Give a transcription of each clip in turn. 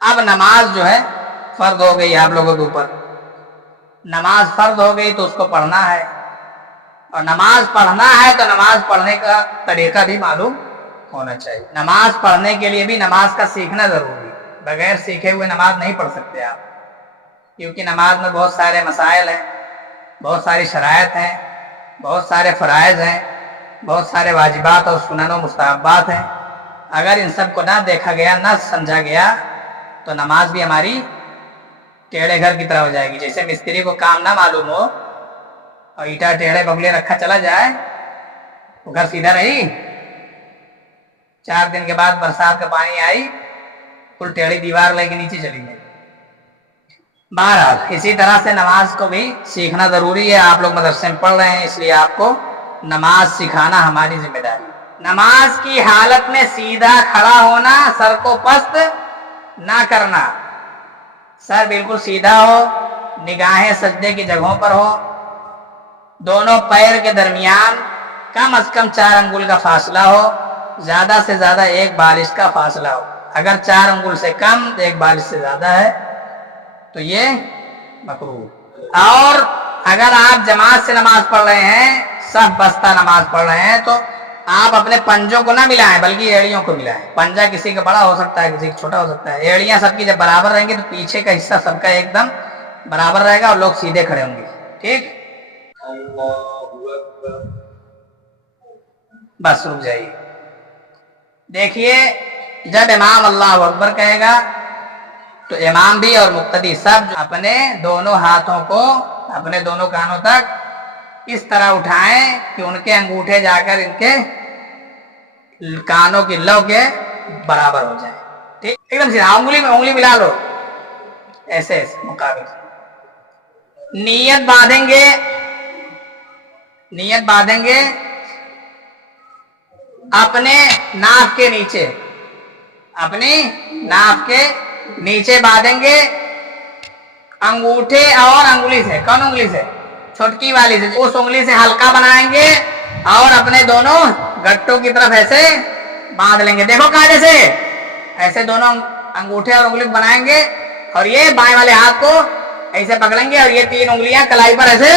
अब नमाज जो है फर्द हो गई आप लोगों के ऊपर। नमाज फर्द हो गई तो उसको पढ़ना है, और नमाज पढ़ना है तो नमाज पढ़ने का तरीका भी मालूम होना चाहिए। नमाज पढ़ने के लिए भी नमाज का सीखना जरूरी है। बगैर सीखे हुए नमाज नहीं पढ़ सकते आप, क्योंकि नमाज में बहुत सारे मसाइल हैं, बहुत सारी शरायत हैं, बहुत सारे फ़राइज़ हैं, बहुत सारे वाजिबात और सुनन और मुस्तहब्बात हैं। अगर इन सब को ना देखा गया, ना समझा गया, तो नमाज भी हमारी टेढ़े घर की तरह हो जाएगी। जैसे मिस्त्री को काम ना मालूम हो और ईटा टेढ़े बगले रखा चला जाए तो घर सीधा रही। 4 दिन के बाद बरसात का पानी आई, कुल टेढ़ी दीवार लेके नीचे चली गई। बहरहाल इसी तरह से नमाज को भी सीखना जरूरी है। आप लोग मदरसे में पढ़ रहे हैं, इसलिए आपको नमाज सिखाना हमारी जिम्मेदारी। नमाज की हालत में सीधा खड़ा होना, सर को पस्त ना करना, सर बिल्कुल सीधा हो, निगाहें सजदे की जगहों पर हो, दोनों पैर के दरमियान कम से कम 4 अंगुल का फासला हो, ज्यादा से ज्यादा 1 बालिश का फासला हो। अगर 4 अंगुल से कम, 1 बालिश से ज्यादा है तो ये मकरूह। और अगर आप जमात से नमाज पढ़ रहे हैं, सब बस्ता नमाज पढ़ रहे हैं, तो आप अपने पंजों को ना मिलाएं, बल्कि एड़ियों को मिलाएं। पंजा किसी का बड़ा हो सकता है, किसी का छोटा हो सकता है। एड़ियां सबकी जब बराबर रहेंगी तो पीछे का हिस्सा सबका एकदम बराबर रहेगा और लोग सीधे खड़े होंगे। ठीक, बस रुक जाइए। देखिए, जब इमाम अल्लाह अकबर कहेगा तो इमाम भी और मुक्तदी सब अपने दोनों हाथों को अपने दोनों कानों तक इस तरह उठाएं कि उनके अंगूठे जाकर इनके कानों की लौ के बराबर हो जाए। ठीक, एकदम सीधा, उंगली में उंगली मिला लो, ऐसे ऐसे मुकाबिल। नियत बांधेंगे, नियत बांधेंगे अपने नाक के नीचे, अपनी नाक के नीचे बांधेंगे अंगूठे और अंगुली से। कौन उंगली से? छोटकी वाली से। उस उंगली से हल्का बनाएंगे और अपने दोनों गट्टों की तरफ ऐसे बांध लेंगे। देखो कायदे से ऐसे दोनों अंगूठे और उंगली बनाएंगे, और ये बाएं वाले हाथ को ऐसे पकड़ेंगे और ये 3 उंगलियां कलाई पर ऐसे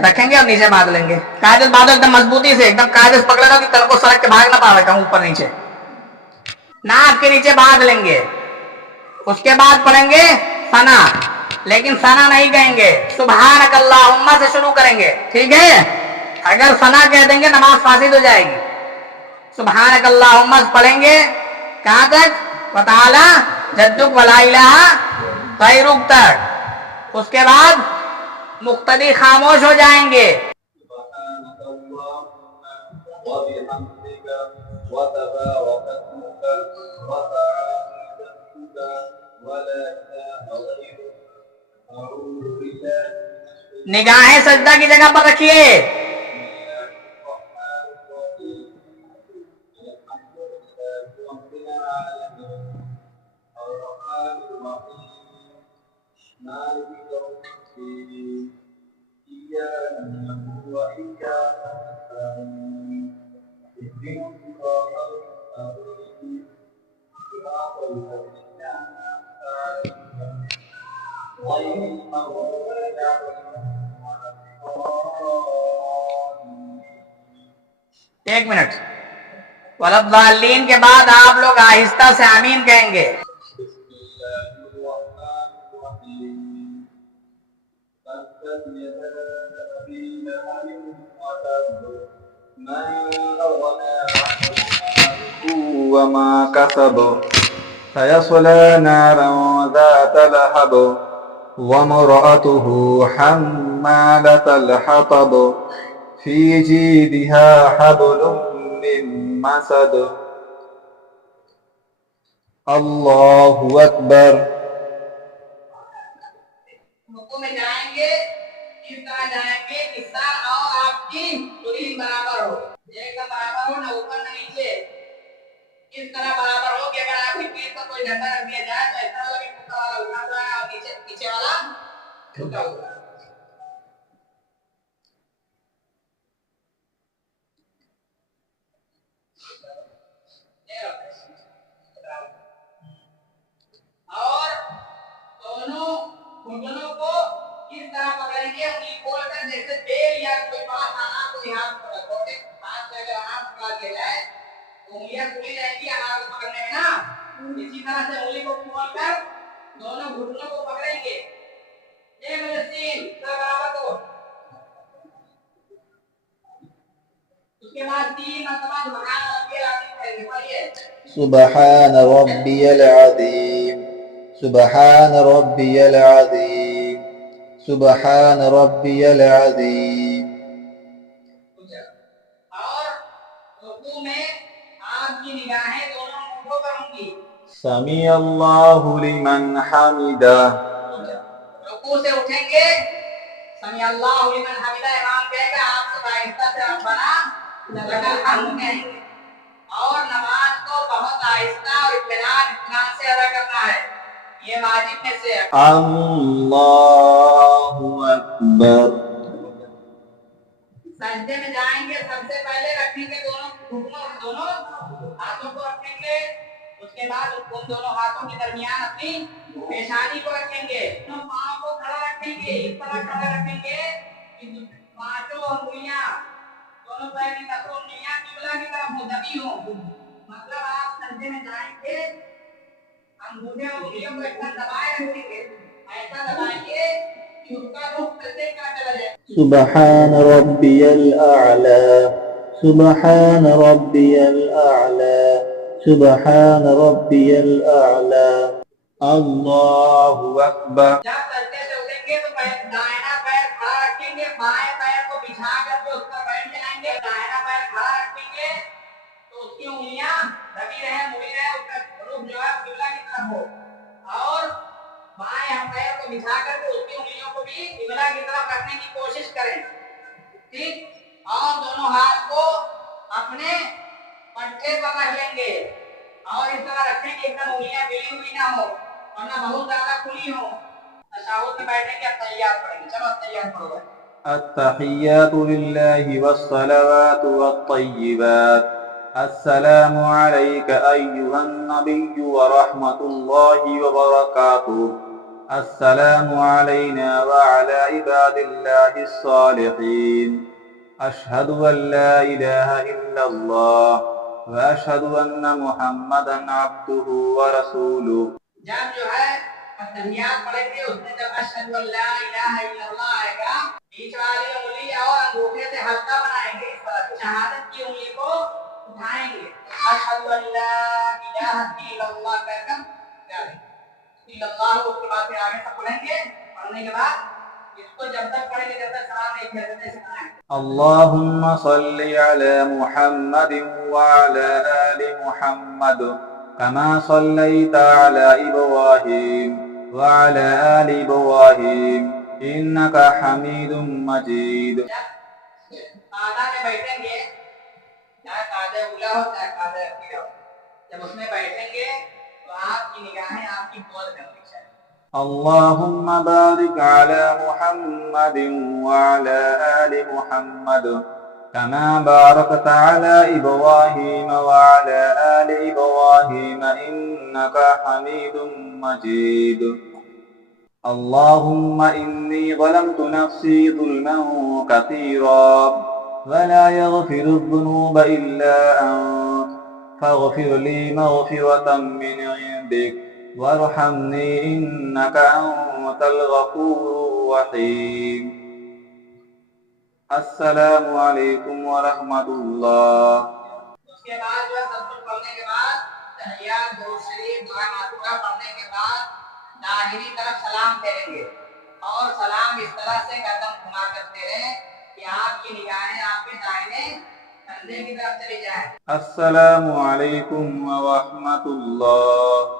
रखेंगे और नीचे बांध लेंगे। कायदे से बांधो, एकदम मजबूती से, एकदम कायदे से पकड़ेगा कि तल को सड़क के भाग ना पावे कहूं ऊपर नीचे। नाक के नीचे बांध लेंगे। उसके बाद पढ़ेंगे सना, लेकिन सना नहीं कहेंगे, सुभानक अल्लाहुम्मा से शुरू करेंगे। ठीक है, अगर सना कह देंगे नमाज फासिद हो जाएगी। सुभानक अल्लाहुम्मा पढ़ेंगे कहां तक? व तआला जद्दुक वला इलाहा गैरुक तक। उसके बाद मुक्तदी खामोश हो जाएंगे। निगाहें सजदा की जगह पर रखिए। एक मिनट, वलद्दालीन के बाद आप लोग आहिस्ता से आमीन कहेंगे। وما كسب سيصلى نارا ذات لهب وامرأته حمالة الحطب في جيدها حبل من مسد الله أكبر. रुकू में जाएंगे, इस तरह जाएंगे कि सर और आपकी दूरी बराबर हो, एकदम बराबर हो, ना ऊपर ना नीचे। इस तरह बराबर हो कि अगर आपकी पीठ पर कोई डंडा रख दिया जाए तो ऐसा लगे कि ऊपर वाला उठा हुआ है और नीचे पीछे वाला झुका हुआ है। और घुटनों को इस तरह पकड़ेंगे, उंगली खोल कर, जैसे तेल या कोई बात आना कोई हाथ पकड़, छोटे हाथ से अगर हाथ पकड़ लिया जाए तो उंगलियां खुली रहेंगी अनार को पकड़ने में ना। इसी तरह से उंगली को खोल कर दोनों घुटनों को पकड़ेंगे। एक बजे सीन बराबर को, उसके बाद 3 मरतबा सुभान रब्बियल अज़ीम करेंगे। पढ़िए سبحان ربي العظيم سبحان ربي العظيم سبحان ربي العظيم. اور رکوع میں آپ کی نگاہیں دونوں ہونٹوں پر ہوں گی. سمع اللہ لمن حمدہ. رکوع سے اٹھیں گے، سمع اللہ لمن حمدہ امام کہے گا، آپ سب آہستہ سے ربنا لک الحمد کہیں گے. اور نماز کو بہت آہستہ اور اطمینان سے ادا کرنا ہے، یہ واجب میں سے ہے. اللہ اکبر. سجدے میں جائیں گے، سب سے پہلے رکھیں گے دونوں ہاتھوں کو رکھیں گے، اس کے بعد ان دونوں ہاتھوں کے درمیان اپنی پیشانی کو رکھیں گے، دونوں پاؤں کو کھڑا رکھیں گے، اس طرح کھڑا رکھیں گے کہ پانچوں انگلیاں دونوں پیر کی تخوں انگلیاں قبلہ کی طرف دبی ہوں. مطلب آپ سجدے میں جائیں گے، انگوٹھے اور انگلیوں کو ایسا دبائے رکھیں گے، ایسا دبائیں گے کہ اس کا رخ سجدے کی طرف چلا جائے. سبحان ربي الأعلى سبحان ربي الأعلى سبحان ربي الأعلى. اللہ اکبر. جب سجدے سے اٹھیں گے تو دائنا پیر کھڑا رکھیں گے، بائیں پیر کو بچھا کر کے اس پر بیٹھ جائیں گے، دائنا پیر کھڑا رکھیں گے تو اس کی انگلیاں دبی رہیں، مڑی رہیں، اس کا رخ جو ہے قبلہ کی طرف ہو. اور بائیں پیر کو بچھا کر کے اس کی انگلیوں کو بھی قبلہ کی طرف رکھنے کی کوشش کریں. ٹھیک. اور دونوں ہاتھ کو اپنے پٹھے پر رکھ لیں گے اور اس طرح رکھیں کہ ایک دم انگلیاں ملی ہوئی نہ ہو ورنہ بہت زیادہ کھلی ہو. تشہد میں بیٹھیں گے، التحیات پڑھیں گے. چلو التحیات پڑھو. التحيات لله والصلوات والطيبات. السلام عليك أيها النبي ورحمة الله وبركاته. السلام علينا وعلى عباد الله الصالحين. أشهد أن لا إله إلا الله وأشهد أن محمدا عبده ورسوله. جب جو ہے التحیات پڑھیں گے، اس میں جب اشہد ان لا الہ الا اللہ آئے گا، بیچ والی انگلی اور انگوٹھے سے حلقہ بنائیں گے، اس طرح شہادت کی انگلی کو اٹھائیں گے. اشہد ان لا الہ الا اللہ کہہ کر الا اللہ اس کے بعد پھر آگے سے پڑھیں گے. پڑھنے کے بعد اس کو جب تک پڑھیں گے جب تک سلام نہیں کہتے سے پڑھیں. اللهم صل على محمد وعلى آل محمد كما صليت على إبراهيم وعلى آل إبراهيم إنك حميد مجيد. قاعدہ میں بیٹھیں گے، چاہے قاعدہ اولا ہو چاہے قاعدہ اخیرہ ہو، جب اس میں بیٹھیں گے تو آپ کی نگاہیں آپ کی گود میں ہونی چاہیے. اللهم بارك على محمد وعلى آل محمد كما باركت على إبراهيم وعلى آل إبراهيم إنك حميد مجيد. اللهم إني ظلمت نفسي ظلما كثيرا ولا يغفر الذنوب إلا أنت فاغفر لي مغفرة من عندك وارحمني إنك أنت الغفور الرحيم. السلام علیکم ورحمۃ اللہ. اس کے بعد جو ہے سب کچھ پڑھنے کے بعد تحیات درود شریف دعا معطورہ پڑھنے کے بعد ظاہری طرف سلام پھیریں گے اور سلام اس طرح سے گردن گھما کرتے رہیں کہ آپ کی نگاہیں آپ کے دائنے کندھے کی طرف چلی جائیں. السلام علیکم ورحمۃ اللہ.